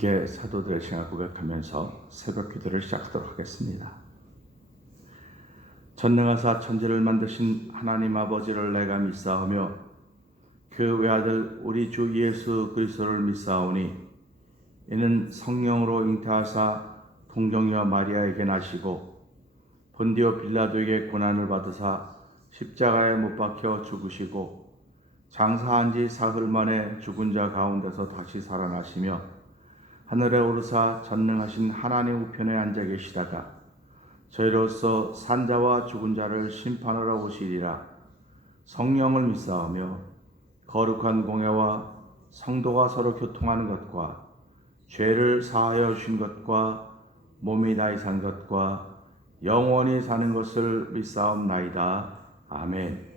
함께 사도들의 생활 고백하면서 새벽 기도를 시작하도록 하겠습니다. 전능하사 천지를 만드신 하나님 아버지를 내가 믿사오며 그 외아들 우리 주 예수 그리스도를 믿사오니 이는 성령으로 잉태하사 동정녀 마리아에게 나시고 본디오 빌라도에게 고난을 받으사 십자가에 못 박혀 죽으시고 장사한 지 사흘 만에 죽은 자 가운데서 다시 살아나시며 하늘에 오르사 전능하신 하나님 우편에 앉아 계시다가 저희로서 산자와 죽은 자를 심판하러 오시리라. 성령을 믿사오며 거룩한 공예와 성도가 서로 교통하는 것과 죄를 사하여 주신 것과 몸이 다이 산 것과 영원히 사는 것을 믿사옵나이다. 아멘.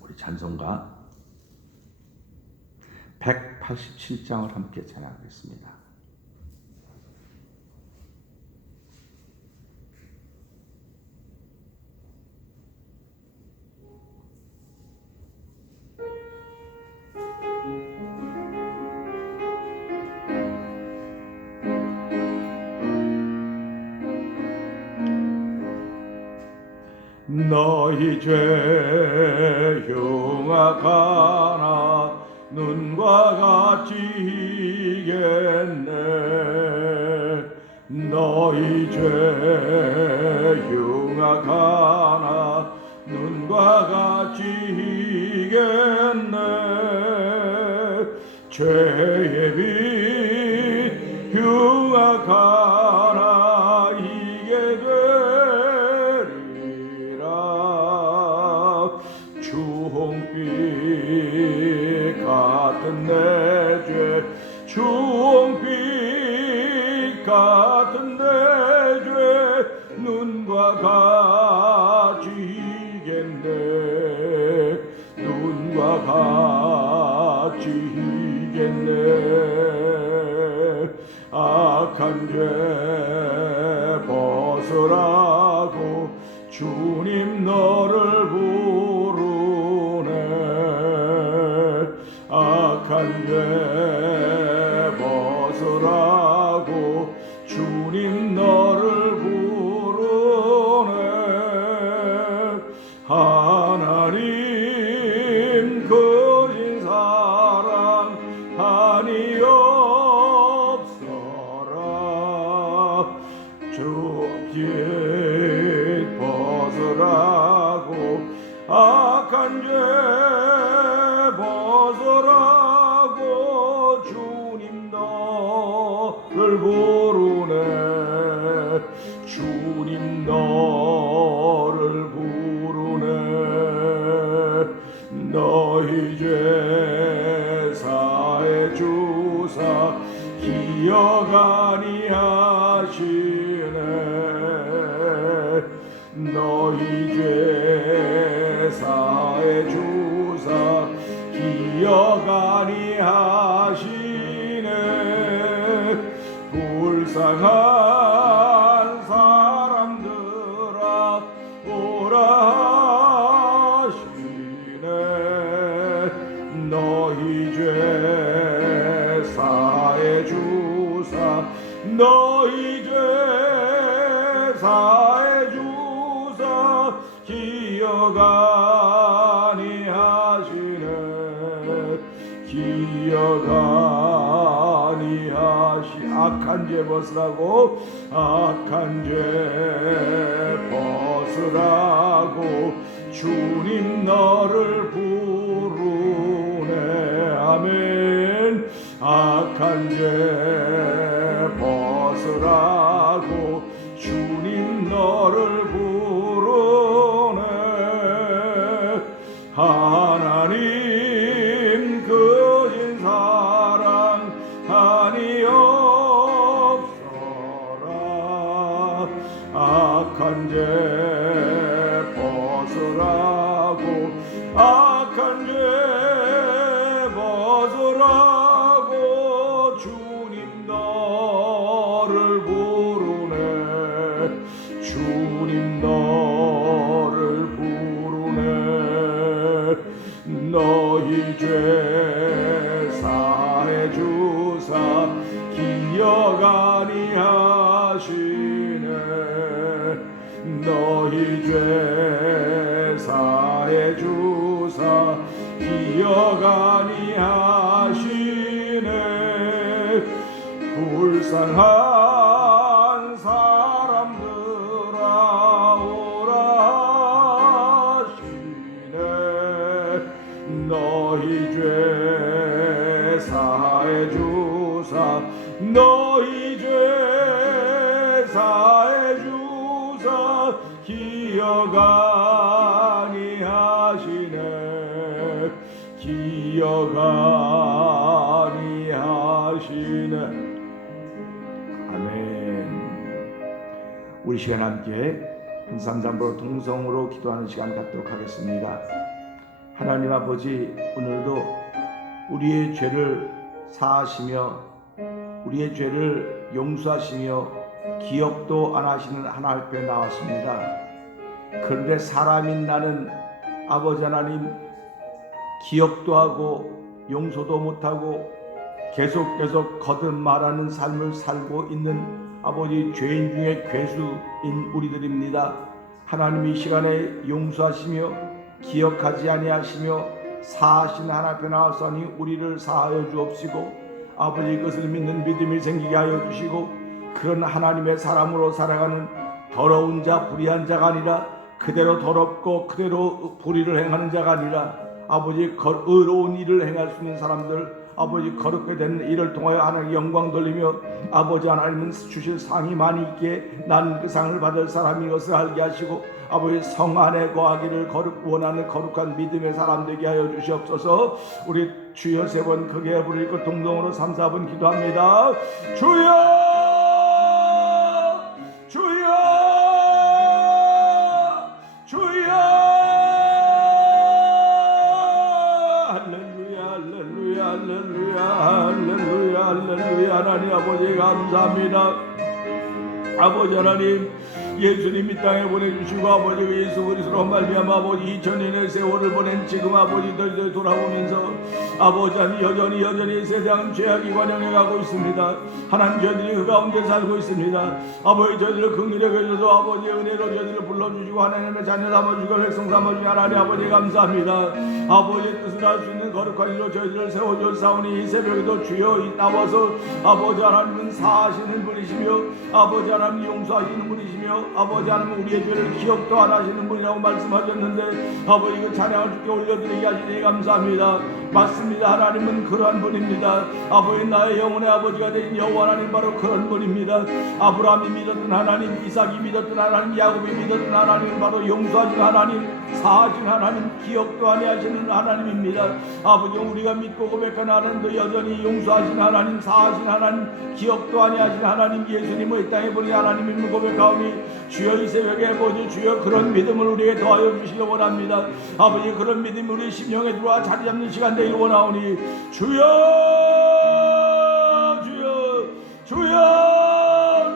우리 찬송가 187장을 함께 찬양하겠습니다. 너희 죄 흉악하나 눈과 같이 이겠네. 너희 죄 흉악하나 눈과 같이 이겠네. 죄의 빛 흉악하나 이게 되리라. 주홍빛 같은 내 죄 주홍빛 같은 내 죄 눈과 같이 이겠네. 눈과 같이 이겠네. 악한 죄 벗으라고 주님 너를 부르네. 악한 죄 벗으라고 주님 너를 부르네. 하나님 거진 사랑 한이 없어라. 주빛 벗으라고 악한 죄 벗으라고 주님 너를 부르네. 주님 너를 부르네. 너희 죄 사해 주사 기억 아니하시네. 너희 죄 사해 주사 기억 아니하시네. 불쌍한 사람들아 오라 하시네. 너희 죄 사해 주사 너희 죄 사해 주사 기억 아니하시네. 기억 아니하시. 악한 죄 벗으라고 악한 죄 벗으라고 주님 너를 부르네. 아멘. 악한 죄 벗으라고 주님 너를 부르네. 하나님 거진 사랑 한이 없어라. 악한 죄 벗으라고 악한 죄 벗으라고 주님 너희 죄 사해 주사 기억 아니하시네. 너희 죄 사해 주사 기억 아니하시네. 불쌍한 사람들아 오라 하시네. 너희 죄 사해 주사 너희 죄 사해 주사 기억 아니하시네. 기억 아니하시네. 우리 시간 함께 한삼삼부로 동성으로 기도하는 시간 갖도록 하겠습니다. 하나님 아버지, 오늘도 우리의 죄를 사하시며 우리의 죄를 용서하시며 기억도 안 하시는 하나님 앞에 나왔습니다. 그런데 사람인 나는 아버지 하나님 기억도 하고 용서도 못하고 계속 거듭 말하는 삶을 살고 있는 아버지 죄인 중에 괴수인 우리들입니다. 하나님 이 시간에 용서하시며 기억하지 아니하시며 사하신 하나님 앞에 나와서니 우리를 사하여 주옵시고 아버지 그것을 믿는 믿음이 생기게 하여 주시고 그런 하나님의 사람으로 살아가는 더러운 자 불의한 자가 아니라 그대로 더럽고 그대로 불의를 행하는 자가 아니라 아버지 의로운 일을 행할 수 있는 사람들 아버지 거룩하게 되는 일을 통하여 하나님께 영광 돌리며 아버지 하나님은 주실 상이 많이 있기에 나는 그 상을 받을 사람인 것을 알게 하시고 아버지 성 안에 거하기를 원하는 거룩한 믿음의 사람 되게 하여 주시옵소서. 우리 주여 세 번 크게 부를 것 동동으로 3, 4분 기도합니다. 주여 주여 주여 할렐루야 하나님 아버지 감사합니다. 아버지 하나님 예수님 이 땅에 보내주시고 아버지 예수 그리스도로 말미암아 아버지 2000년의 세월을 보낸 지금 아버지들 돌아보면서 아버지 하나님 여전히 세상 죄악이 관영해 가고 있습니다. 하나님 저희들이 그 가운데 살고 있습니다. 아버지 저희들을 긍휼히 여겨주셔서 아버지 은혜로 저희들을 불러주시고 하나님의 자녀 삼아주시고 백성 삼아주시고 하나님 아버지 감사합니다. 아버지의 뜻을 할 수 있는 거룩한 일로 저희들을 세워주사오니 이 새벽에도 주여 나와서 아버지 하나님은 사하시는 분이시며 아버지 하나님 용서하시는 분이시며 아버지 하나님 우리의 죄를 기억도 안 하시는 분이라고 말씀하셨는데 아버지 그 찬양을 주께 올려드리게 하시니 감사합니다. 맞습니다. 하나님은 그러한 분입니다. 아버지 나의 영혼의 아버지가 되신 여호와 하나님 바로 그런 분입니다. 아브라함이 믿었던 하나님, 이삭이 믿었던 하나님, 야곱이 믿었던 하나님은 바로 용서하신 하나님, 사하신 하나님, 기억도 아니하시는 하나님입니다. 아버지 우리가 믿고 고백하는 하나님도 여전히 용서하신 하나님, 사하신 하나님, 기억도 아니하신 하나님 예수님을 이 땅에 보니 하나님임을 고백하오니 주여 이 새벽에 아버지 주여 그런 믿음을 우리에게 더하여 주시기 원합니다. 아버지 그런 믿음이 우리 심령에 들어와 자리 잡는 시간 되길 원하오니 주여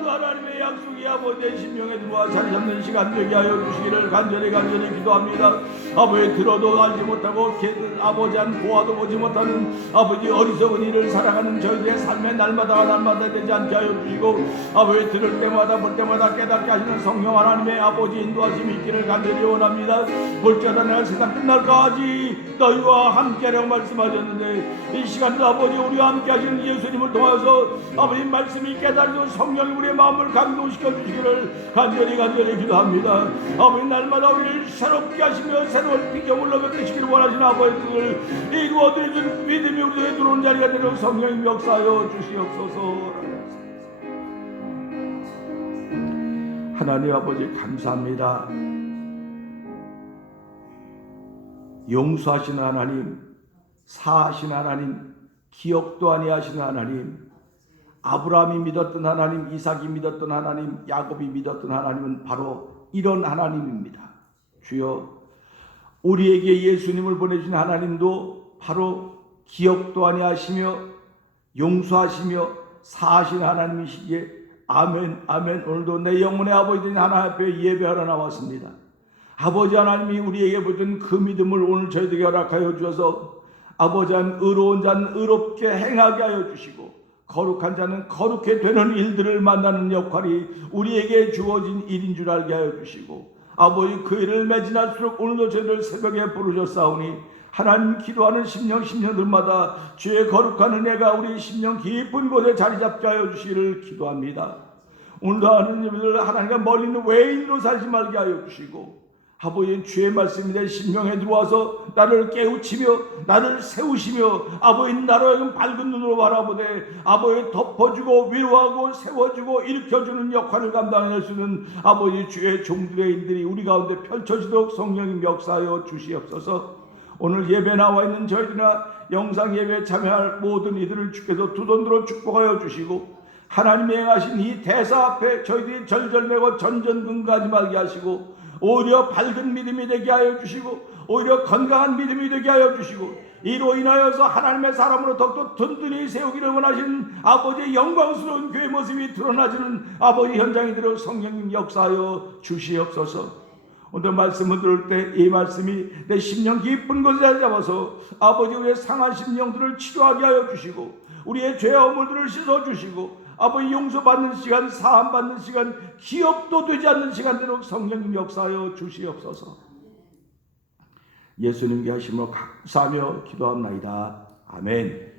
하나님의 약속이 아버지의 심령에 들어와 자리 잡는 시간 되게 하여 주시기를 간절히 기도합니다. 아버지 들어도 알지 못하고 아버지한 보아도 보지 못하는 아버지 어리석은 일을 살아가는 저희들의 삶의 날마다 되지 않게 하여 주시고 아버지 들을 때마다 볼 때마다 깨닫게 하시는 성령 하나님의 아버지 인도하심이 있기를 간절히 원합니다. 볼지어다 내가 세상 끝날까지 너희와 함께하라고 말씀하셨는데 이 시간도 아버지 우리와 함께 하시는 예수님을 통해서 아버지 말씀이 깨달아서 성령이 우리의 마음을 감동시켜 주시기를 간절히 기도합니다. 아버지 날마다 우리를 새롭게 하시며 새로운 피조물로 바꾸시기를 원하시는 아버지를 이루어드리는 믿음이 우리에게 들어오는 자리가 되도록 성령님 역사하여 주시옵소서. 하나님 아버지 감사합니다. 용서하시는 하나님, 사하시는 하나님, 기억도 아니하시는 하나님, 아브라함이 믿었던 하나님, 이삭이 믿었던 하나님, 야곱이 믿었던 하나님은 바로 이런 하나님입니다. 주여 우리에게 예수님을 보내주신 하나님도 바로 기억도 아니하시며 용서하시며 사하신 하나님이시기에 아멘. 오늘도 내 영혼의 아버지 된 하나님 앞에 예배하러 나왔습니다. 아버지 하나님이 우리에게 보여준 그 믿음을 오늘 저희들에게 허락하여 주셔서 아버지 한 의로운 자는 의롭게 행하게 하여 주시고 거룩한 자는 거룩해 되는 일들을 만나는 역할이 우리에게 주어진 일인 줄 알게 하여 주시고 아버지 그 일을 매진할수록 오늘도 저희를 새벽에 부르셨사오니 하나님 기도하는 심령들마다 주의 거룩한 은혜가 우리 심령 깊은 곳에 자리 잡게 하여 주시기를 기도합니다. 오늘도 하나님을 하나님과 멀리 있는 외인으로 살지 말게 하여 주시고 아버지 주의 말씀이 내 심령에 들어와서 나를 깨우치며 나를 세우시며 아버지 나로 하여금 밝은 눈으로 바라보되 아버지 덮어주고 위로하고 세워주고 일으켜주는 역할을 감당할 수 있는 아버지 주의 종들의 일들이 우리 가운데 펼쳐지도록 성령님 역사하여 주시옵소서. 오늘 예배 나와 있는 저희들이나 영상 예배에 참여할 모든 이들을 주께서 두 손으로 축복하여 주시고 하나님이 행하신 이 대사 앞에 저희들이 절절매고 전전긍긍하지 말게 하시고 오히려 밝은 믿음이 되게 하여 주시고 오히려 건강한 믿음이 되게 하여 주시고 이로 인하여서 하나님의 사람으로 더욱더 든든히 세우기를 원하시는 아버지의 영광스러운 교회 모습이 드러나지는 아버지 현장이 되어 성령님 역사하여 주시옵소서. 오늘 말씀을 들을 때 이 말씀이 내 심령 깊은 곳에 자리 잡아서 아버지 우리의 상한 심령들을 치료하게 하여 주시고 우리의 죄와 허물들을 씻어주시고 아버지 용서받는 시간, 사함받는 시간, 기업도 되지 않는 시간대로 성령님 역사하여 주시옵소서. 예수님께 하심으로 감사하며 기도합나이다. 아멘.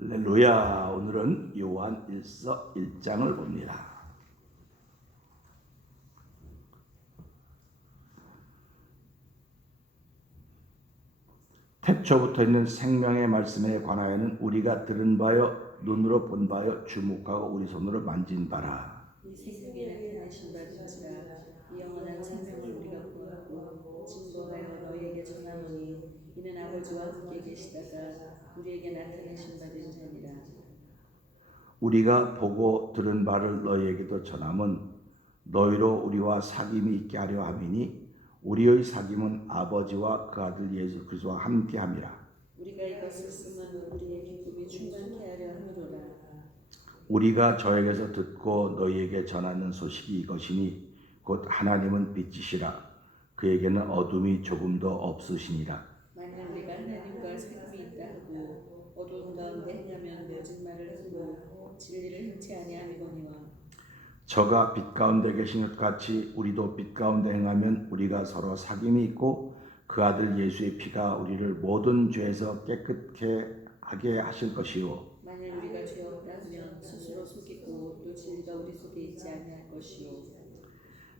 할렐루야. 오늘은 요한 1서 1장을 봅니다. 태초부터 있는 생명의 말씀에 관하여는 우리가 들은 바요 눈으로 본 바요 주목하고 우리 손으로 만진 바라. 이 생명이 나타나신 바든지라 이 영원한 생명을 우리가 보았고 증거하여 너희에게 전하노니 이는 아버지와 함께 계시다가 우리에게 나타나신 바된 자니라. 우리가 보고 들은 바를 너희에게도 전함은 너희로 우리와 사귐이 있게 하려 함이니 우리의 사귐은 아버지와 그 아들 예수 그리스도와 함께함이라. 우리가 이것을 쓰면 우리의 기쁨이 충만케 하려 함이로라. 우리가 저에게서 듣고 너희에게 전하는 소식이 이것이니 곧 하나님은 빛이시라 그에게는 어둠이 조금도 없으시니라. 만일 우리가 하나님과 사귐이 있다 하고 어두운 가운데 행하면 거짓말을 하고 진리를 행치 아니하니거니와 저가 빛 가운데 계신 것 같이 우리도 빛 가운데 행하면 우리가 서로 사귐이 있고 그 아들 예수의 피가 우리를 모든 죄에서 깨끗게 하게 하실 것이요. 만일 우리가 죄 없다 하면 스스로 속이고 또 진리가 우리 속에 있지 아니할 것이요.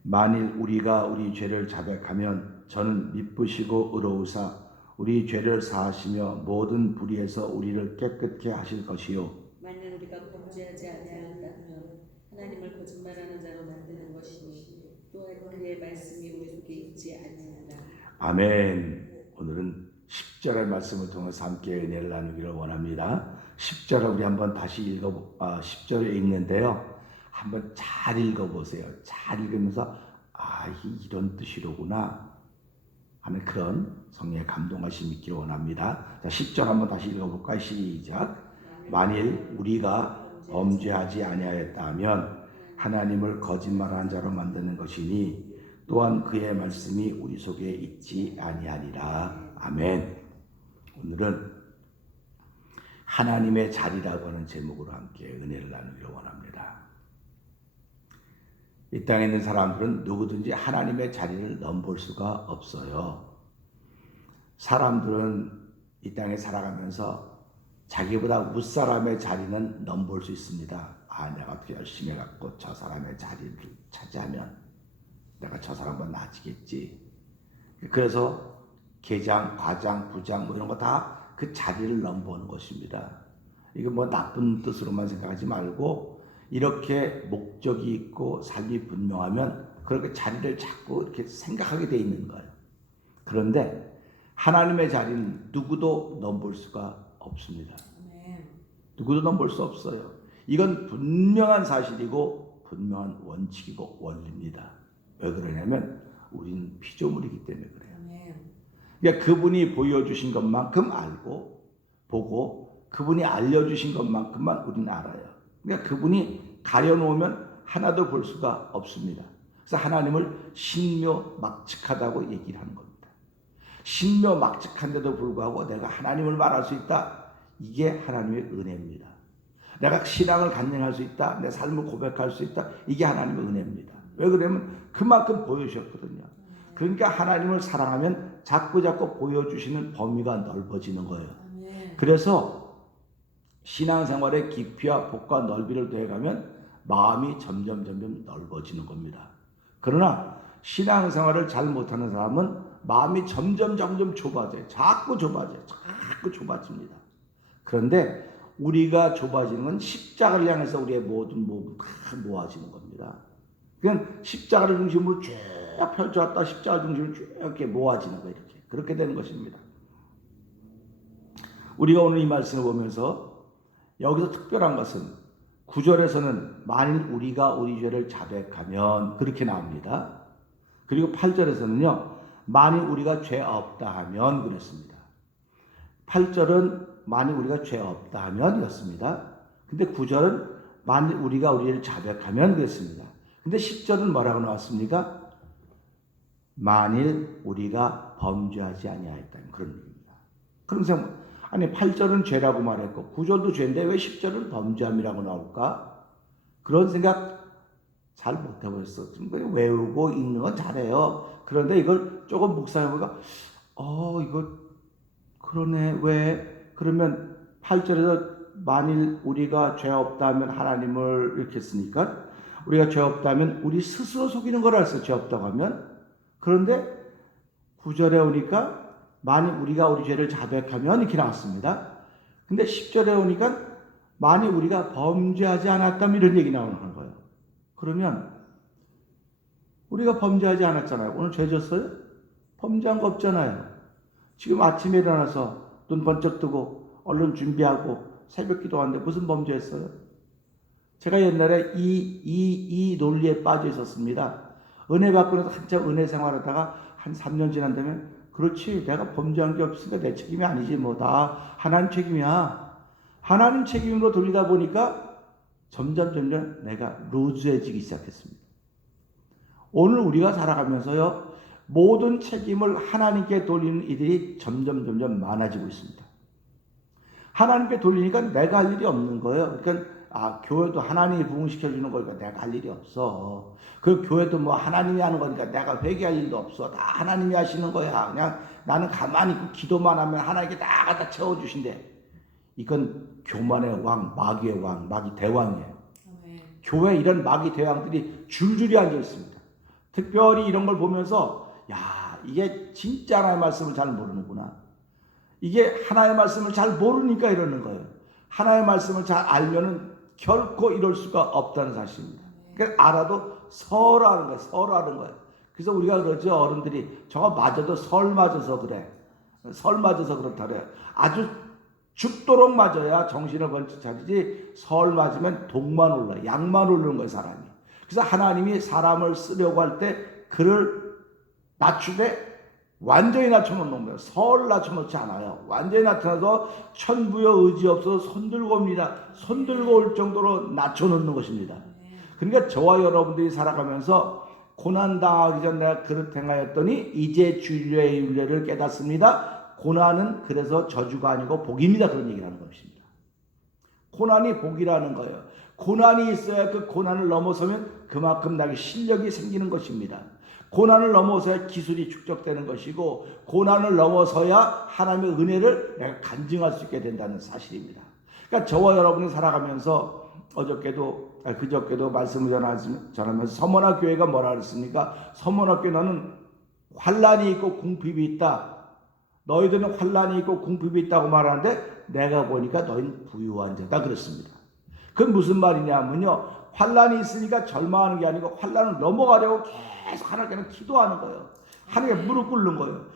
만일 우리가 우리 죄를 자백하면 저는 미쁘시고 의로우사 우리 죄를 사하시며 모든 불의에서 우리를 깨끗게 하실 것이요. 만일 우리가 범죄하지 아니하였다 하면 하나님을 거짓말하는 자로 만드는 것이니 또한 그의 말씀이 우리 속에 있지 아니하리라. 아멘. 오늘은 10절의 말씀을 통해서 함께 은혜를 나누기를 원합니다. 10절을 우리 한번 다시 10절에 있는데요. 한번 잘 읽어보세요. 잘 읽으면서 이런 뜻이로구나 하는 그런 성령의 감동하심이 있기를 원합니다. 자, 10절 한번 다시 읽어볼까요? 시작. 만일 우리가 범죄하지 아니하였다 하면 하나님을 거짓말하는 자로 만드는 것이니 또한 그의 말씀이 우리 속에 있지 아니하리라. 아멘. 오늘은 하나님의 자리라고 하는 제목으로 함께 은혜를 나누기를 원합니다. 이 땅에 있는 사람들은 누구든지 하나님의 자리를 넘볼 수가 없어요. 사람들은 이 땅에 살아가면서 자기보다 윗사람의 자리는 넘볼 수 있습니다. 내가 어떻게 열심히 해갖고 저 사람의 자리를 차지하면 내가 저 사람보다 나아지겠지. 그래서 계장, 과장, 부장 이런 거 다 그 자리를 넘보는 것입니다. 이거 나쁜 뜻으로만 생각하지 말고 이렇게 목적이 있고 삶이 분명하면 그렇게 자리를 자꾸 이렇게 생각하게 돼 있는 거예요. 그런데 하나님의 자리는 누구도 넘볼 수가 없습니다. 누구도 넘볼 수 없어요. 이건 분명한 사실이고 분명한 원칙이고 원리입니다. 왜 그러냐면 우리는 피조물이기 때문에 그래요. 그러니까 그분이 보여주신 것만큼 알고 보고 그분이 알려주신 것만큼만 우리는 알아요. 그러니까 그분이 가려놓으면 하나도 볼 수가 없습니다. 그래서 하나님을 신묘막측하다고 얘기를 하는 겁니다. 신묘막측한데도 불구하고 내가 하나님을 말할 수 있다. 이게 하나님의 은혜입니다. 내가 신앙을 간증할 수 있다. 내 삶을 고백할 수 있다. 이게 하나님의 은혜입니다. 왜 그러냐면 그만큼 보여주셨거든요. 그러니까 하나님을 사랑하면 자꾸 보여주시는 범위가 넓어지는 거예요. 그래서 신앙생활의 깊이와 폭과 넓이를 더해가면 마음이 점점 넓어지는 겁니다. 그러나 신앙생활을 잘 못하는 사람은 마음이 점점 좁아져요. 자꾸 좁아집니다. 그런데 우리가 좁아지는 건 십자가를 향해서 우리의 모든 몸이 다 모아지는 겁니다. 그냥 십자가를 중심으로 쭉 펼쳐왔다 십자가 중심으로 쭉 이렇게 모아지는 거예요. 이렇게. 그렇게 되는 것입니다. 우리가 오늘 이 말씀을 보면서 여기서 특별한 것은 9절에서는 만일 우리가 우리 죄를 자백하면 그렇게 나옵니다. 그리고 8절에서는요. 만일 우리가 죄 없다 하면 그랬습니다. 8절은 만일 우리가 죄 없다 하면 이었습니다. 근데 9절은 만일 우리가 우리를 자백하면 그랬습니다. 근데 10절은 뭐라고 나왔습니까? 만일 우리가 범죄하지 아니하였다는 그런 얘기입니다. 그런 생각, 아니 8절은 죄라고 말했고 9절도 죄인데 왜 10절은 범죄함이라고 나올까? 그런 생각 잘 못 해버렸어. 외우고 읽는 건 잘해요. 그런데 이걸 조금 묵상해보니까 이거 그러네. 왜? 그러면 8절에서 만일 우리가 죄 없다 하면 하나님을 이렇게 했으니까 우리가 죄 없다 하면 우리 스스로 속이는 거라 했어. 죄 없다고 하면. 그런데 9절에 오니까 만일 우리가 우리 죄를 자백하면 이렇게 나왔습니다. 근데 10절에 오니까 만일 우리가 범죄하지 않았다면 이런 얘기 나오는 거예요. 그러면 우리가 범죄하지 않았잖아요. 오늘 죄 졌어요? 범죄한 거 없잖아요. 지금 아침에 일어나서 눈 번쩍 뜨고 얼른 준비하고 새벽 기도하는데 무슨 범죄했어요? 제가 옛날에 이 논리에 빠져 있었습니다. 은혜 받고 나서 한참 은혜 생활하다가 한 3년 지난 다음에 그렇지 내가 범죄한 게 없으니까 내 책임이 아니지 뭐 다 하나님 책임이야. 하나님 책임으로 돌리다 보니까 점점 내가 루즈해지기 시작했습니다. 오늘 우리가 살아가면서요 모든 책임을 하나님께 돌리는 이들이 점점 많아지고 있습니다. 하나님께 돌리니까 내가 할 일이 없는 거예요. 그러니까 교회도 하나님이 부흥시켜주는 거니까 내가 할 일이 없어. 그 교회도 뭐 하나님이 하는 거니까 내가 회개할 일도 없어. 다 하나님이 하시는 거야. 그냥 나는 가만히 있고 기도만 하면 하나님께 다 갖다 채워주신대. 이건 교만의 왕, 마귀의 왕, 마귀 대왕이에요. 교회 이런 마귀 대왕들이 줄줄이 앉아 있습니다. 특별히 이런 걸 보면서 이게 진짜 하나님의 말씀을 잘 모르는구나. 이게 하나님의 말씀을 잘 모르니까 이러는 거예요. 하나님의 말씀을 잘 알면은 결코 이럴 수가 없다는 사실입니다. 그러니까 알아도 설하는 거예요. 설하는 거예요. 그래서 우리가 그러죠. 어른들이 저거 맞아도 설 맞아서 그래. 설 맞아서 그렇다 그래요. 아주 죽도록 맞아야 정신을 번쩍 차리지 설 맞으면 독만 올라 양만 오르는 거예요. 사람이. 그래서 하나님이 사람을 쓰려고 할 때 그를 낮추되 완전히 낮춰놓는 거예요. 설 낮춰놓지 않아요. 완전히 낮춰서 천부여 의지 없어서 손들고 옵니다. 손들고 올 정도로 낮춰놓는 것입니다. 그러니까 저와 여러분들이 살아가면서 고난당하기 전 내가 그릇 행하였더니 이제 주의 윤례를 깨닫습니다. 고난은 그래서 저주가 아니고 복입니다. 그런 얘기를 하는 것입니다. 고난이 복이라는 거예요. 고난이 있어야 그 고난을 넘어서면 그만큼 나에게 실력이 생기는 것입니다. 고난을 넘어서야 기술이 축적되는 것이고 고난을 넘어서야 하나님의 은혜를 내가 간증할 수 있게 된다는 사실입니다. 그러니까 저와 여러분이 살아가면서 그저께도 말씀을 전하면서 서머나 교회가 뭐라 그랬습니까? 서머나 교회는 환난이 있고 궁핍이 있다. 너희들은 환난이 있고 궁핍이 있다고 말하는데 내가 보니까 너희는 부유한 자다 그랬습니다. 그건 무슨 말이냐면요. 환난이 있으니까 절망하는 게 아니고 환난을 넘어가려고 계속 하나님께 기도하는 거예요. 하나님께 무릎 꿇는 거예요.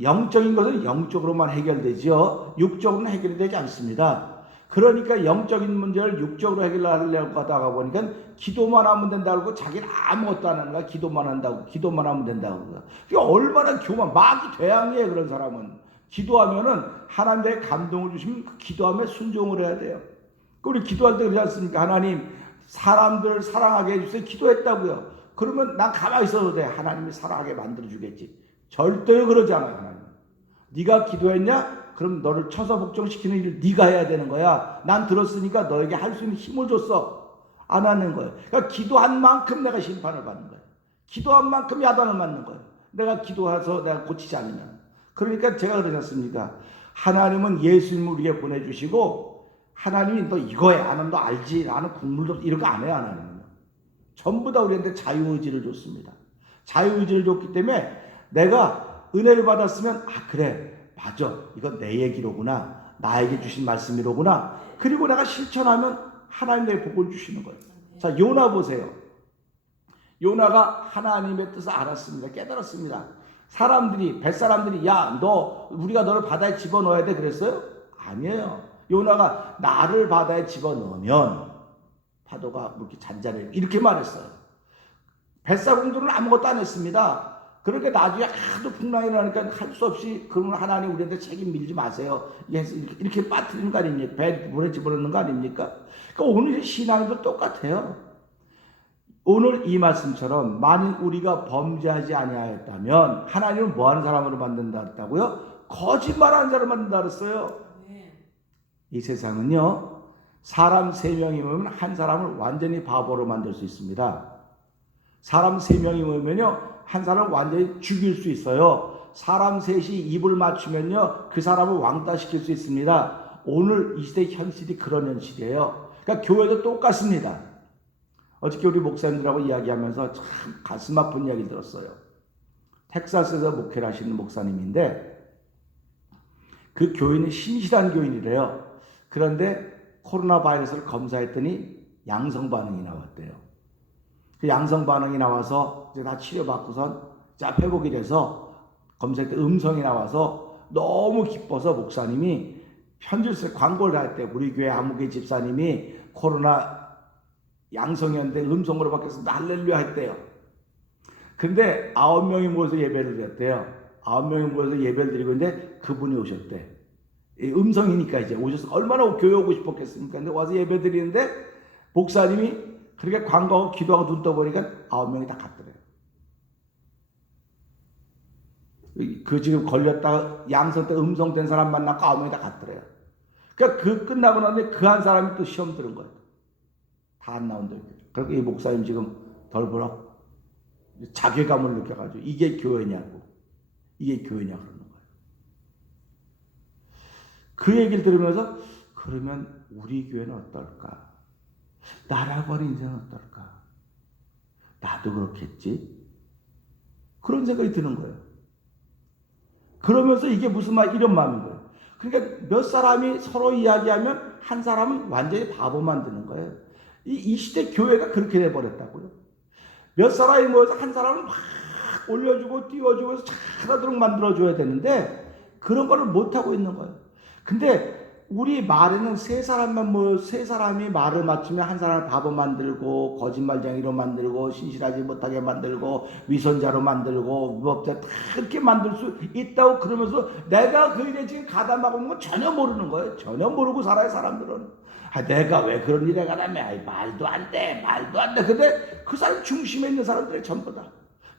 영적인 것은 영적으로만 해결되죠. 육적으로는 해결이 되지 않습니다. 그러니까 영적인 문제를 육적으로 해결하려고 하다가 보니까 기도만 하면 된다고 자기는 아무것도 안 하는 거야. 기도만 하면 된다고. 그게 얼마나 마귀 대항이에요. 그런 사람은. 기도하면은 하나님의 감동을 주시면 그 기도함에 순종을 해야 돼요. 우리 기도할 때 그러지 않습니까? 하나님 사람들을 사랑하게 해주세요. 기도했다고요. 그러면 난 가만히 있어도 돼. 하나님이 살아가게 만들어주겠지. 절대 그러지 않아요. 하나님. 네가 기도했냐? 그럼 너를 쳐서 복종시키는 일을 네가 해야 되는 거야. 난 들었으니까 너에게 할 수 있는 힘을 줬어. 안 하는 거예요. 그러니까 기도한 만큼 내가 심판을 받는 거예요. 기도한 만큼 야단을 맞는 거예요. 내가 기도해서 내가 고치지 않으면. 그러니까 제가 그러지 않습니까? 하나님은 예수님을 우리에게 보내주시고 하나님이 너 이거 해. 안 하면 너 알지. 나는 국물도 이런 거 안 해요. 하나님은. 전부 다 우리한테 자유의지를 줬습니다. 자유의지를 줬기 때문에 내가 은혜를 받았으면 아 그래 맞아 이건 내 얘기로구나 나에게 주신 말씀이로구나 그리고 내가 실천하면 하나님 내 복을 주시는 거예요. 자 요나 보세요. 요나가 하나님의 뜻을 알았습니다. 깨달았습니다. 사람들이 뱃사람들이 야 너 우리가 너를 바다에 집어넣어야 돼 그랬어요? 아니에요. 요나가 나를 바다에 집어넣으면 파도가 이렇게 잔잔해 이렇게 말했어요. 뱃사공들은 아무것도 안 했습니다. 그러니까 나중에 하도 풍랑이 나니까 할 수 없이 그러면 하나님 우리한테 책임 밀지 마세요. 이렇게 빠뜨리는 거 아닙니까? 배 물에 집어넣는 거 아닙니까? 그러니까 오늘 신앙도 똑같아요. 오늘 이 말씀처럼 만일 우리가 범죄하지 아니하였다면 하나님은 뭐하는 사람으로 만든다 했다고요? 거짓말하는 사람으로 만든다 그랬어요. 이 세상은요. 사람 3명이 모이면 한 사람을 완전히 바보로 만들 수 있습니다. 사람 3명이 모이면요. 한 사람을 완전히 죽일 수 있어요. 사람 셋이 입을 맞추면요. 그 사람을 왕따시킬 수 있습니다. 오늘 이 시대 현실이 그런 현실이에요. 그러니까 교회도 똑같습니다. 어저께 우리 목사님들하고 이야기하면서 참 가슴 아픈 이야기 들었어요. 텍사스에서 목회를 하시는 목사님인데 그 교인은 신실한 교인이래요. 그런데 코로나 바이러스를 검사했더니 양성 반응이 나왔대요. 그 양성 반응이 나와서 이제 다 치료받고선 회복이 돼서 검사할 때 음성이 나와서 너무 기뻐서 목사님이 편지를 써서 광고를 했대요. 우리 교회 아무개 집사님이 코로나 양성이었는데 음성으로 바뀌어서 할렐루야 했대요. 근데 9명이 모여서 예배를 드렸대요. 9명이 모여서 예배를 드리고 있는데 그분이 오셨대. 음성이니까 이제 오셔서 얼마나 교회 오고 싶었겠습니까? 근데 와서 예배 드리는데 목사님이 그렇게 광고하고 기도하고 눈 떠보니까 9명이 다 갔더래요. 그 지금 걸렸다가 양성 때 음성된 사람 만나고 9명이 다 갔더래요. 그러니까 그 끝나고 나는데 그 한 사람이 또 시험 들은 거예요. 다 안 나온다. 그러니까 이 목사님 지금 덜벌어 자괴감을 느껴가지고 이게 교회냐고. 이게 교회냐 그러는 거예요. 그 얘기를 들으면서 그러면 우리 교회는 어떨까? 나라고 하는 인생은 어떨까? 나도 그렇겠지? 그런 생각이 드는 거예요. 그러면서 이게 무슨 말 이런 마음인 거예요. 그러니까 몇 사람이 서로 이야기하면 한 사람은 완전히 바보 만드는 거예요. 이 시대 교회가 그렇게 돼버렸다고요. 몇 사람이 모여서 한 사람을 막 올려주고 띄워주고 해서 잘하도록 만들어줘야 되는데 그런 거를 못하고 있는 거예요. 근데 우리 말에는 세 사람이 말을 맞추면 한 사람을 바보 만들고 거짓말쟁이로 만들고 신실하지 못하게 만들고 위선자로 만들고 무법자 다 그렇게 만들 수 있다고 그러면서 내가 그 일에 지금 가담하고 있는 건 전혀 모르는 거예요. 전혀 모르고 살아요 사람들은. 내가 왜 그런 일에 가담해? 말도 안 돼. 근데 그 사람 중심에 있는 사람들이 전부 다.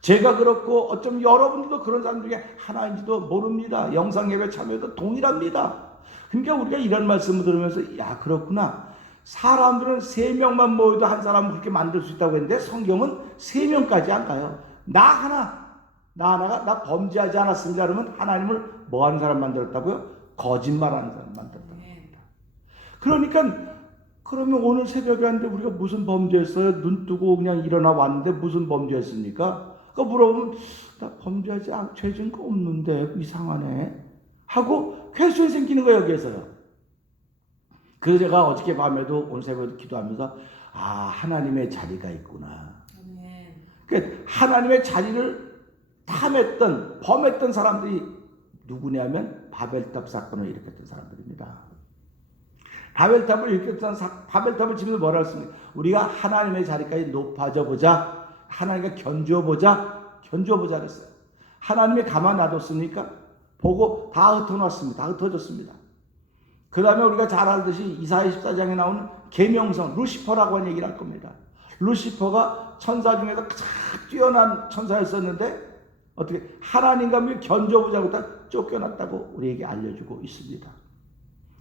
제가 그렇고 어쩜 여러분들도 그런 사람 중에 하나인지도 모릅니다. 영상예배 참여도 동일합니다. 그러니까 우리가 이런 말씀을 들으면서 야 그렇구나. 사람들은 3명만 모여도 한 사람을 그렇게 만들 수 있다고 했는데 성경은 3명까지 안 가요. 나 하나가 나 범죄하지 않았습니다. 그러면 하나님을 뭐 하는 사람 만들었다고요? 거짓말하는 사람 만들었다고 합니다. 그러니까 그러면 오늘 새벽에 왔는데 우리가 무슨 범죄했어요? 눈 뜨고 그냥 일어나 왔는데 무슨 범죄했습니까? 그거 물어보면 나 범죄하지 죄 지은 거 없는데 이상하네 하고 쾌수이 생기는 거예요. 여기에서요. 그래서 제가 어저께 밤에도 오늘 새벽에도 기도하면서 하나님의 자리가 있구나. 그러니까 하나님의 자리를 범했던 사람들이 누구냐면 바벨탑 사건을 일으켰던 사람들입니다. 바벨탑을 바벨탑을 치면서 뭐라 했습니까? 우리가 하나님의 자리까지 높아져 보자. 하나님과 견주어 보자 그랬어요. 하나님이 가만 놔뒀습니까? 보고 다 흩어놨습니다. 다 흩어졌습니다. 그 다음에 우리가 잘 알듯이 이사야 14장에 나오는 계명성, 루시퍼라고 하는 얘기를 할 겁니다. 루시퍼가 천사 중에서 가장 뛰어난 천사였었는데 어떻게 하나님과 견줘보자고 다 쫓겨났다고 우리에게 알려주고 있습니다.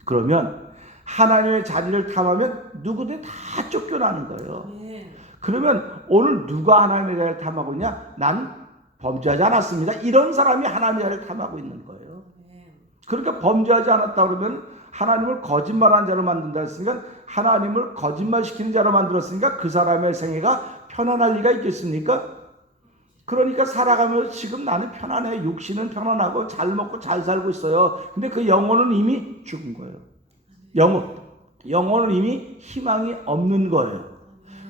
그러면 하나님의 자리를 탐하면 누구든 다 쫓겨나는 거예요. 그러면 오늘 누가 하나님의 자리를 탐하고 있냐? 나는 범죄하지 않았습니다. 이런 사람이 하나님의 자리를 탐하고 있는 거예요. 그러니까 범죄하지 않았다 그러면 하나님을 거짓말하는 자로 만든다 했으니까 하나님을 거짓말시키는 자로 만들었으니까 그 사람의 생애가 편안할 리가 있겠습니까? 그러니까 살아가면서 지금 나는 편안해. 육신은 편안하고 잘 먹고 잘 살고 있어요. 근데 그 영혼은 이미 죽은 거예요. 영혼은 이미 희망이 없는 거예요.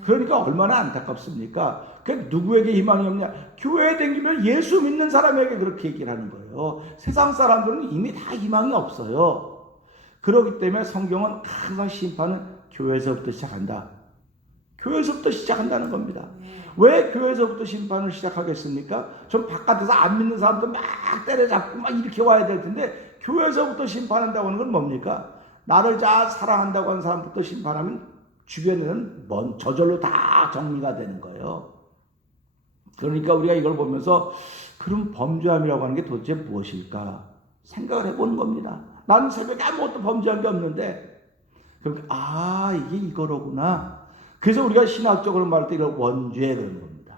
그러니까 얼마나 안타깝습니까? 그 누구에게 희망이 없냐? 교회에 다니면 예수 믿는 사람에게 그렇게 얘기를 하는 거예요. 세상 사람들은 이미 다 희망이 없어요. 그렇기 때문에 성경은 항상 심판은 교회에서부터 시작한다. 교회에서부터 시작한다는 겁니다. 왜 교회에서부터 심판을 시작하겠습니까? 좀 바깥에서 안 믿는 사람들 막 때려잡고 막 이렇게 와야 될 텐데 교회에서부터 심판한다고 하는 건 뭡니까? 나를 잘 사랑한다고 하는 사람부터 심판하면 주변에는 저절로 다 정리가 되는 거예요. 그러니까 우리가 이걸 보면서 그럼 범죄함이라고 하는 게 도대체 무엇일까 생각을 해보는 겁니다. 나는 새벽에 아무것도 범죄한 게 없는데 그러니까 이게 이거로구나. 그래서 우리가 신학적으로 말할 때 이걸 원죄 그런 겁니다.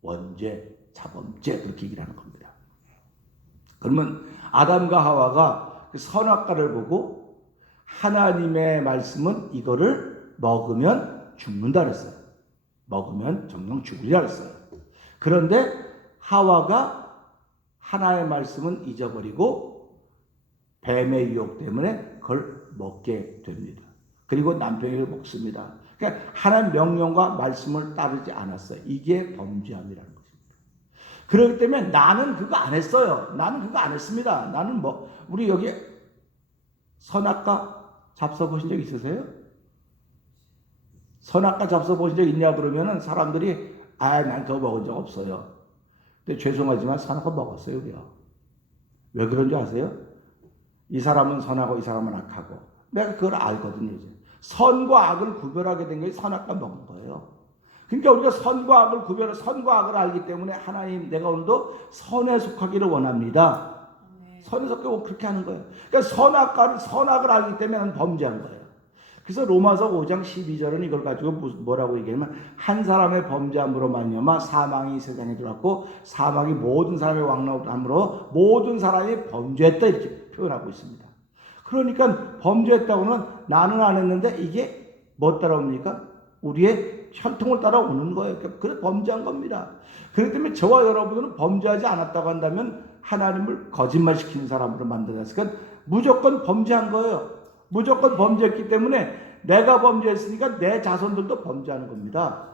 원죄, 자범죄 그렇게 얘기를 하는 겁니다. 그러면 아담과 하와가 그 선악과를 보고 하나님의 말씀은 이거를 먹으면 죽는다 그랬어요. 먹으면 정령 죽으리라 그랬어요. 그런데 하와가 하나님의 말씀은 잊어버리고 뱀의 유혹 때문에 그걸 먹게 됩니다. 그리고 남편에게 먹습니다. 그러니까 하나님의 명령과 말씀을 따르지 않았어요. 이게 범죄함이라는 것입니다. 그렇기 때문에 나는 그거 안 했어요. 나는 그거 안 했습니다. 나는 우리 여기 선악과 잡숴 보신 적 있으세요? 선악과 잡숴 보신 적 있냐 그러면은 사람들이 난 그거 먹은 적 없어요. 근데 죄송하지만 선악과 먹었어요. 왜 그런 줄 아세요? 이 사람은 선하고 이 사람은 악하고 내가 그걸 알거든요. 이제. 선과 악을 구별하게 된 게 선악과 먹은 거예요. 그러니까 우리가 선과 악을 알기 때문에 하나님 내가 오늘도 선에 속하기를 원합니다. 선에 속하고 그렇게 하는 거예요. 그러니까 선악을 알기 때문에 나는 범죄한 거예요. 그래서 로마서 5장 12절은 이걸 가지고 뭐라고 얘기하냐면 한 사람의 범죄함으로 말미암아 사망이 세상에 들어왔고 사망이 모든 사람의 왕노함으로 모든 사람이 범죄했다 이렇게 표현하고 있습니다. 그러니까 범죄했다고는 나는 안 했는데 이게 뭐 따라옵니까? 우리의 혈통을 따라오는 거예요. 그래 범죄한 겁니다. 그렇기 때문에 저와 여러분은 범죄하지 않았다고 한다면 하나님을 거짓말시키는 사람으로 만들었으니까 무조건 범죄한 거예요. 무조건 범죄했기 때문에 내가 범죄했으니까 내 자손들도 범죄하는 겁니다.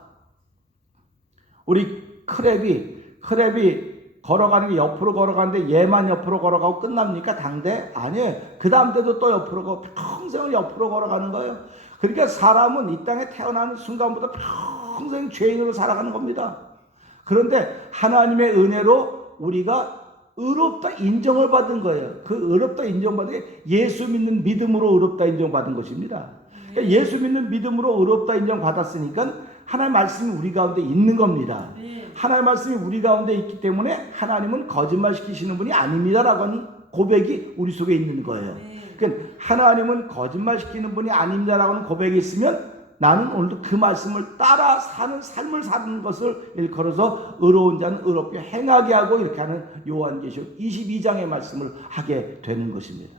우리 크랩이 걸어가는 게 옆으로 걸어가는데 얘만 옆으로 걸어가고 끝납니까? 당대? 아니에요. 그 다음 때도 또 옆으로 가고 평생을 옆으로 걸어가는 거예요. 그러니까 사람은 이 땅에 태어나는 순간부터 평생 죄인으로 살아가는 겁니다. 그런데 하나님의 은혜로 우리가 의롭다 인정을 받은 거예요. 그 의롭다 인정받은 게 예수 믿는 믿음으로 의롭다 인정받은 것입니다. 그러니까 예수 믿는 믿음으로 의롭다 인정받았으니까 하나님의 말씀이 우리 가운데 있는 겁니다. 하나님의 말씀이 우리 가운데 있기 때문에 하나님은 거짓말 시키시는 분이 아닙니다라고 하는 고백이 우리 속에 있는 거예요. 그러니까 하나님은 거짓말 시키는 분이 아닙니다라고 하는 고백이 있으면 나는 오늘도 그 말씀을 따라 사는 삶을 사는 것을 일컬어서 의로운 자는 의롭게 행하게 하고 이렇게 하는 요한계시록 22장의 말씀을 하게 되는 것입니다.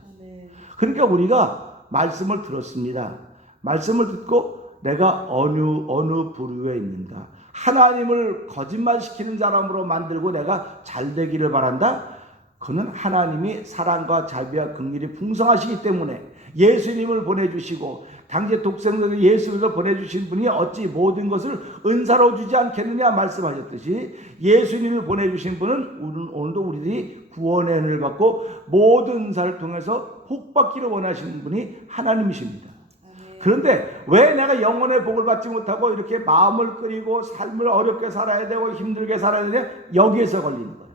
그러니까 우리가 말씀을 들었습니다. 말씀을 듣고 내가 어느 부류에 있는가? 하나님을 거짓말시키는 사람으로 만들고 내가 잘 되기를 바란다? 그는 하나님이 사랑과 자비와 긍휼이 풍성하시기 때문에 예수님을 보내주시고 당시 독생자를 예수를 보내주신 분이 어찌 모든 것을 은사로 주지 않겠느냐 말씀하셨듯이 예수님을 보내주신 분은 오늘도 우리들이 구원의 은혜를 받고 모든 은사를 통해서 복받기를 원하시는 분이 하나님이십니다. 그런데 왜 내가 영혼의 복을 받지 못하고 이렇게 마음을 끓이고 삶을 어렵게 살아야 되고 힘들게 살아야 되냐? 여기에서 걸리는 거예요.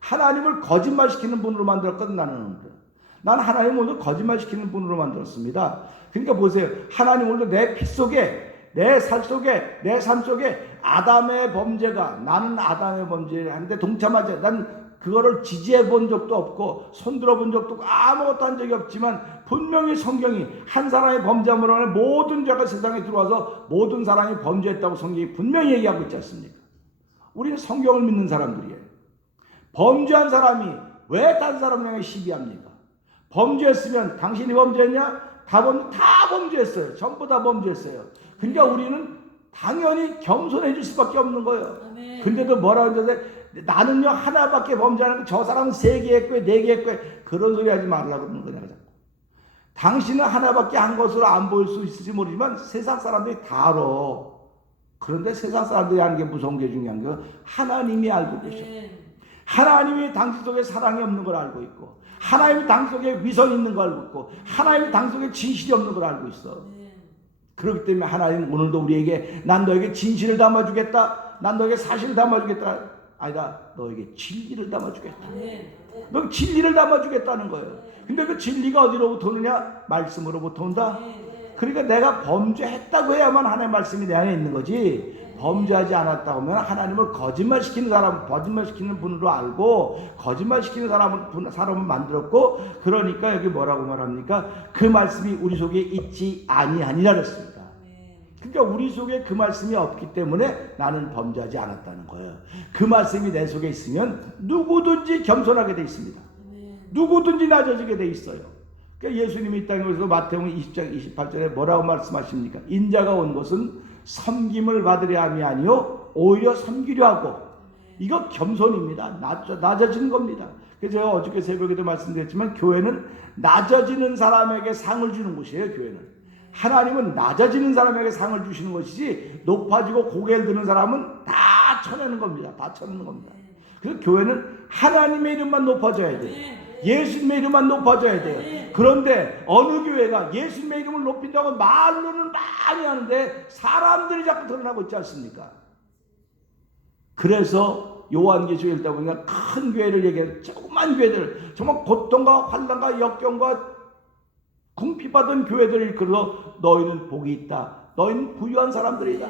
하나님을 거짓말시키는 분으로 만들었거든 나는 하나님 오늘 거짓말시키는 분으로 만들었습니다. 그러니까 보세요. 하나님 오늘도 내 피 속에 내 삶 속에 아담의 범죄가, 나는 아담의 범죄를 하는데 동참하지, 난 그거를 지지해 본 적도 없고 손들어 본 적도 없고 아무것도 한 적이 없지만 분명히 성경이 한 사람의 범죄함으로 인해 모든 죄가 세상에 들어와서 모든 사람이 범죄했다고 성경이 분명히 얘기하고 있지 않습니까? 우리는 성경을 믿는 사람들이에요. 범죄한 사람이 왜 다른 사람을 향해 시비합니까? 범죄했으면 당신이 범죄했냐? 다 범죄했어요. 전부 다 범죄했어요. 그러니까 우리는 당연히 겸손해질 수밖에 없는 거예요. 근데도 뭐라고 하는데 나는요 하나밖에 범죄하는 저 사람은 3개 했고 4개 했고 그런 소리 하지 말라고 그러는 거냐 자꾸. 당신은 하나밖에 한 것으로 안 보일 수 있을지 모르지만 세상 사람들이 다 알아. 그런데 세상 사람들이 하는 게 무서운 게 중요한 거 하나님이 알고 계셔. 하나님이 당신 속에 사랑이 없는 걸 알고 있고 하나님이 당신 속에 위선이 있는 걸 알고 있고 하나님이 당신 속에 진실이 없는 걸 알고 있어. 그렇기 때문에 하나님은 오늘도 우리에게 난 너에게 진실을 담아주겠다, 난 너에게 사실을 담아주겠다, 아니다, 너에게 진리를 담아주겠다. 너 진리를 담아주겠다는 거예요. 근데 그 진리가 어디로부터 오느냐? 말씀으로부터 온다. 그러니까 내가 범죄했다고 해야만 하나님의 말씀이 내 안에 있는 거지, 범죄하지 않았다고 하면 하나님을 거짓말시키는 사람, 거짓말시키는 분으로 알고 거짓말시키는 사람을 만들었고, 그러니까 여기 뭐라고 말합니까? 그 말씀이 우리 속에 있지 아니하니라 그랬습니다. 그러니까 우리 속에 그 말씀이 없기 때문에 나는 범죄하지 않았다는 거예요. 그 말씀이 내 속에 있으면 누구든지 겸손하게 돼 있습니다. 누구든지 낮아지게 돼 있어요. 그러니까 예수님이 이 땅에 오셔서 마태복음 20장 28절에 뭐라고 말씀하십니까? 인자가 온 것은 섬김을 받으려 함이 아니요 오히려 섬기려 하고. 이거 겸손입니다. 낮아지는 겁니다. 그래서 제가 어저께 새벽에도 말씀드렸지만 교회는 낮아지는 사람에게 상을 주는 곳이에요. 교회는 하나님은 낮아지는 사람에게 상을 주시는 것이지 높아지고 고개를 드는 사람은 다 쳐내는 겁니다. 다 쳐내는 겁니다. 그래서 교회는 하나님의 이름만 높아져야 돼요. 예수님의 이름만 높아져야 돼요. 그런데 어느 교회가 예수님의 이름을 높인다고 말로는 많이 하는데 사람들이 자꾸 드러나고 있지 않습니까? 그래서 요한계시록 읽다 보니까 큰 교회를 얘기해요. 조그만 교회들, 정말 고통과 환난과 역경과 궁핍받은 교회들을 이끌어 너희는 복이 있다. 너희는 부유한 사람들이다.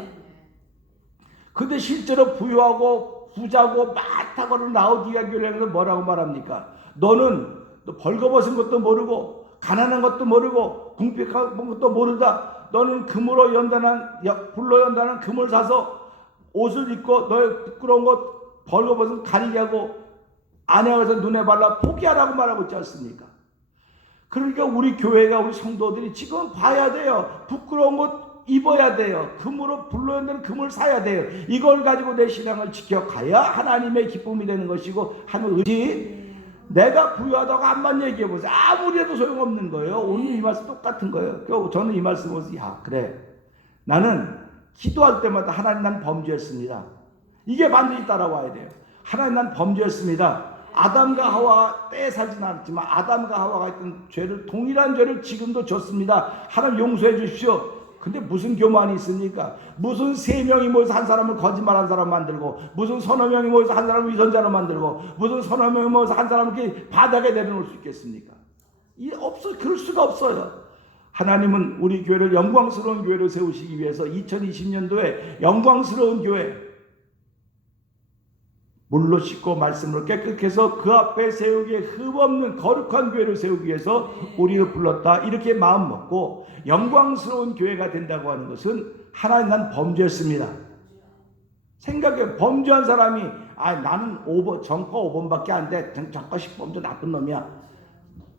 근데 실제로 부유하고 부자고 많다고 하는 라오디게아 교회에서 뭐라고 말합니까? 너는 벌거벗은 것도 모르고 가난한 것도 모르고 궁핍한 것도 모르다. 너는 금으로 연단한 불로 연단한 금을 사서 옷을 입고 너의 부끄러운 것 벌거벗은 가리게 하고 안양에서 눈에 발라 포기하라고 말하고 있지 않습니까? 그러니까 우리 교회가 우리 성도들이 지금 봐야 돼요. 부끄러운 것 입어야 돼요. 금으로 불로 연다는 금을 사야 돼요. 이걸 가지고 내 신앙을 지켜가야 하나님의 기쁨이 되는 것이고 하는 의지. 내가 부유하다고 암만 얘기해보세요. 아무리 해도 소용없는 거예요. 오늘 이 말씀 똑같은 거예요. 저는 이 말씀 보면서 야 그래, 나는 기도할 때마다 하나님 난 범죄했습니다. 이게 반드시 따라와야 돼요. 하나님 난 범죄했습니다. 아담과 하와 때에 살진 않았지만 아담과 하와가 했던 죄를, 동일한 죄를 지금도 졌습니다. 하나님 용서해 주십시오. 근데 무슨 교만이 있습니까? 무슨 3명이 모여서 한 사람을 거짓말한 사람 만들고, 무슨 서너 명이 모여서 한 사람을 위선자로 만들고, 무슨 서너 명이 모여서 한 사람을 이렇게 바닥에 내려놓을 수 있겠습니까? 그럴 수가 없어요. 하나님은 우리 교회를 영광스러운 교회로 세우시기 위해서 2020년도에 영광스러운 교회, 물로 씻고 말씀으로 깨끗해서 그 앞에 세우기에 흠없는 거룩한 교회를 세우기 위해서 우리를 불렀다. 이렇게 마음 먹고 영광스러운 교회가 된다고 하는 것은 하나님 난 범죄했습니다. 생각해, 범죄한 사람이 나는 전과 5번밖에 안 돼. 전과 10범도 나쁜 놈이야.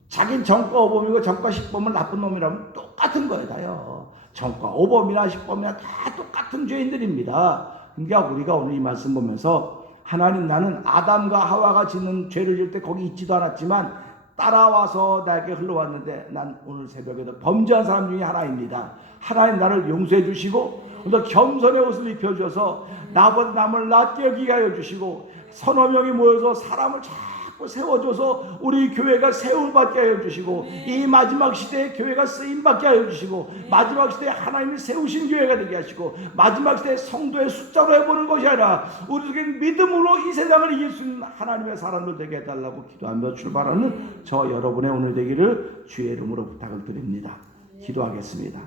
자긴 전과 5범이고 전과 10범은 나쁜 놈이라면 똑같은 거예요. 다요. 전과 5범이나 10범이나 다 똑같은 죄인들입니다. 그러니까 우리가 오늘 이 말씀 보면서 하나님, 나는 아담과 하와가 짓는 죄를 질 때 거기 있지도 않았지만 따라와서 나에게 흘러왔는데 난 오늘 새벽에도 범죄한 사람 중에 하나입니다. 하나님 나를 용서해 주시고 또 겸손의 옷을 입혀주셔서 나보다 남을 낮게 여기게 하여 주시고 서너 명이 모여서 사람을 자꾸 세워줘서 우리 교회가 세움받게 하여 주시고 이 마지막 시대에 교회가 쓰임받게 하여 주시고 마지막 시대에 하나님이 세우신 교회가 되게 하시고 마지막 시대에 성도의 숫자로 해보는 것이 아니라 우리에게 믿음으로 이 세상을 이길 수 있는 하나님의 사람들 되게 해달라고 기도하며 출발하는 저 여러분의 오늘 되기를 주의 이름으로 부탁을 드립니다. 기도하겠습니다.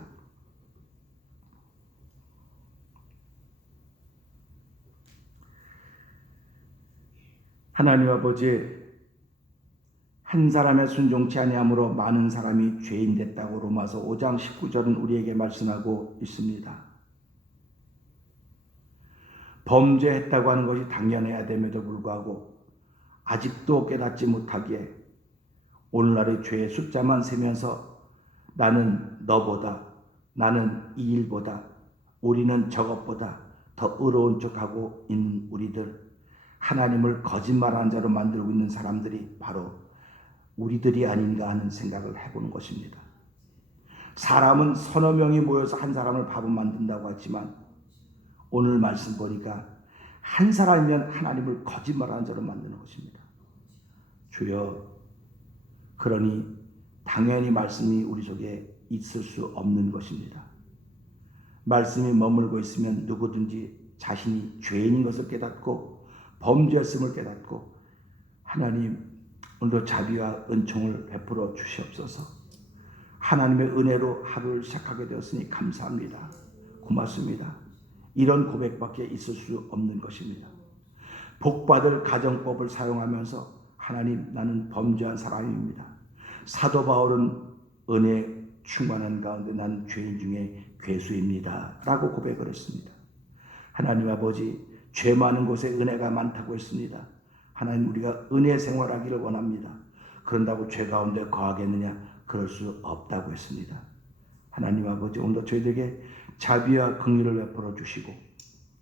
하나님 아버지, 한 사람의 순종치 아니함으로 많은 사람이 죄인 됐다고 로마서 5장 19절은 우리에게 말씀하고 있습니다. 범죄했다고 하는 것이 당연해야 됨에도 불구하고 아직도 깨닫지 못하기에 오늘날의 죄의 숫자만 세면서 나는 너보다, 나는 이 일보다, 우리는 저것보다 더 의로운 척하고 있는 우리들, 하나님을 거짓말하는 자로 만들고 있는 사람들이 바로 우리들이 아닌가 하는 생각을 해보는 것입니다. 사람은 서너 명이 모여서 한 사람을 바보 만든다고 하지만 오늘 말씀 보니까 한 사람이면 하나님을 거짓말하는 자로 만드는 것입니다. 주여, 그러니 당연히 말씀이 우리 속에 있을 수 없는 것입니다. 말씀이 머물고 있으면 누구든지 자신이 죄인인 것을 깨닫고 범죄했음을 깨닫고 하나님 오늘도 자비와 은총을 베풀어 주시옵소서. 하나님의 은혜로 하루를 시작하게 되었으니 감사합니다. 고맙습니다. 이런 고백밖에 있을 수 없는 것입니다. 복받을 가정법을 사용하면서 하나님, 나는 범죄한 사람입니다. 사도 바울은 은혜 충만한 가운데 나는 죄인 중에 괴수입니다 라고 고백을 했습니다. 하나님 아버지, 죄 많은 곳에 은혜가 많다고 했습니다. 하나님, 우리가 은혜 생활하기를 원합니다. 그런다고 죄 가운데 거하겠느냐? 그럴 수 없다고 했습니다. 하나님 아버지, 오늘도 저희들에게 자비와 긍휼을 베풀어 주시고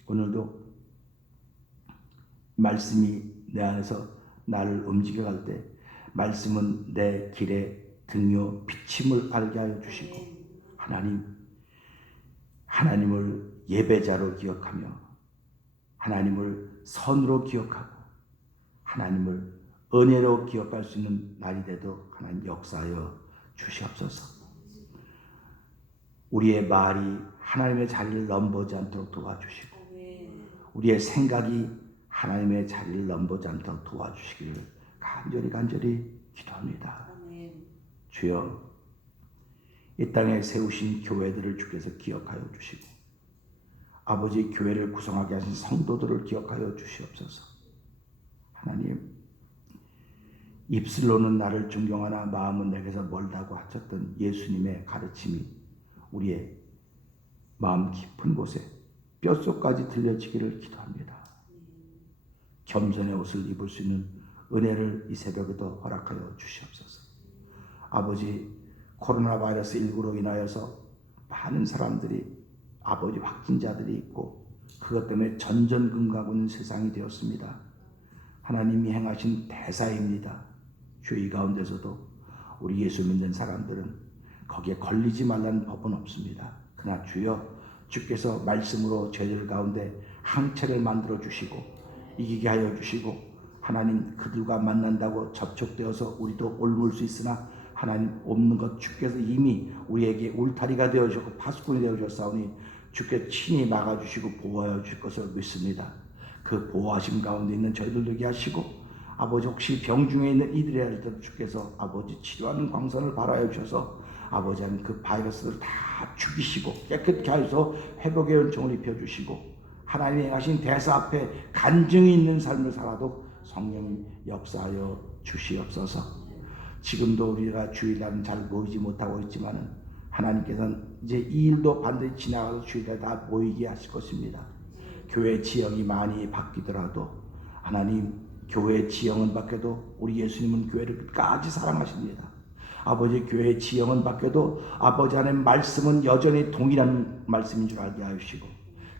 오늘도 말씀이 내 안에서 나를 움직여갈 때 말씀은 내 길에 등요 비침을 알게 하여 주시고 하나님을 예배자로 기억하며 하나님을 선으로 기억하고 하나님을 은혜로 기억할 수 있는 날이 되도록 하나님 역사하여 주시옵소서. 우리의 말이 하나님의 자리를 넘보지 않도록 도와주시고 우리의 생각이 하나님의 자리를 넘보지 않도록 도와주시기를 간절히 기도합니다. 주여, 이 땅에 세우신 교회들을 주께서 기억하여 주시고 아버지, 교회를 구성하게 하신 성도들을 기억하여 주시옵소서. 하나님, 입술로는 나를 존경하나 마음은 내게서 멀다고 하셨던 예수님의 가르침이 우리의 마음 깊은 곳에 뼛속까지 들려지기를 기도합니다. 겸손의 옷을 입을 수 있는 은혜를 이 새벽에도 허락하여 주시옵소서. 아버지, 코로나 바이러스 19로 인하여서 많은 사람들이 아버지 확진자들이 있고 그것 때문에 전전긍긍하고 있는 세상이 되었습니다. 하나님이 행하신 대사입니다. 주 이 가운데서도 우리 예수 믿는 사람들은 거기에 걸리지 말라는 법은 없습니다. 그러나 주여, 주께서 말씀으로 저희들 가운데 항체를 만들어 주시고 이기게 하여 주시고 하나님, 그들과 만난다고 접촉되어서 우리도 옮을 수 있으나 하나님, 없는 것 주께서 이미 우리에게 울타리가 되어주셨고 파수꾼이 되어주셨사오니 주께 친히 막아주시고 보호하여 주실 것을 믿습니다. 그 보호하심 가운데 있는 저희들 되게 하시고 아버지, 혹시 병 중에 있는 이들이 할 때도 주께서 아버지 치료하는 광선을 발하여 주셔서 아버지 하나님, 그 바이러스를 다 죽이시고 깨끗게 하셔서 회복의 은총을 입혀주시고 하나님이 행하신 대사 앞에 간증이 있는 삶을 살아도 성령님 역사하여 주시옵소서. 지금도 우리가 주일날은 잘 모이지 못하고 있지만은 하나님께서는 이제 이 일도 반드시 지나가서 주일날 다 모이게 하실 것입니다. 교회 지형이 많이 바뀌더라도 하나님, 교회 지형은 바뀌어도 우리 예수님은 교회를 끝까지 사랑하십니다. 아버지, 교회 지형은 바뀌어도 아버지 하나님 말씀은 여전히 동일한 말씀인 줄 알게 하시고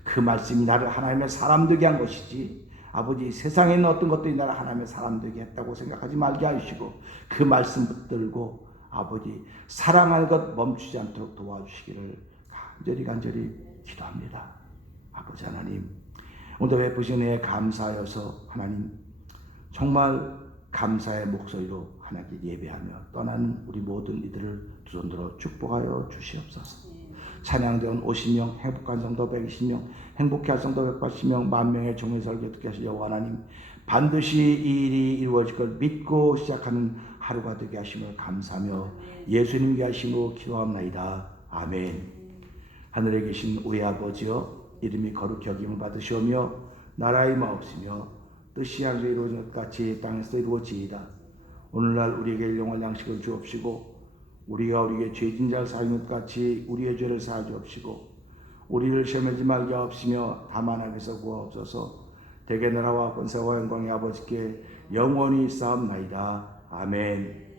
그 말씀이 나를 하나님의 사람 되게 한 것이지 아버지, 세상에 있는 어떤 것들이 나를 하나님의 사람 되게 했다고 생각하지 말게 하시고 그 말씀 붙들고 아버지 사랑하는 것 멈추지 않도록 도와주시기를 간절히 기도합니다. 아버지 하나님, 오늘 베푸신 은혜에 감사하여서 하나님 정말 감사의 목소리로 하나님께 예배하며 떠나는 우리 모든 이들을 두 손 들어 축복하여 주시옵소서. 찬양대원 50명, 행복한 성도 120명, 행복해 할 성도 180명, 만명의 종의 설교 듣게 하시려 하나님, 반드시 이 일이 이루어질 걸 믿고 시작하는 하루가 되게 하심을 감사하며 예수님께 하심으로 기도합나이다. 아멘. 하늘에 계신 우리 아버지여, 이름이 거룩히 여김을 받으시오며 나라의 마옵시며 뜻이 하늘에 이루어진 것 같이 땅에서도 이루어지이다. 오늘날 우리에게 일용할 양식을 주옵시고 우리가 우리에게 죄진 자를 사하는 것 같이 우리의 죄를 사하 주옵시고 우리를 시험하지 말게 하옵시며 다만 악에서 구하옵소서. 대개 나라와 권세와 영광의 아버지께 영원히 쌓옵나이다. 아멘.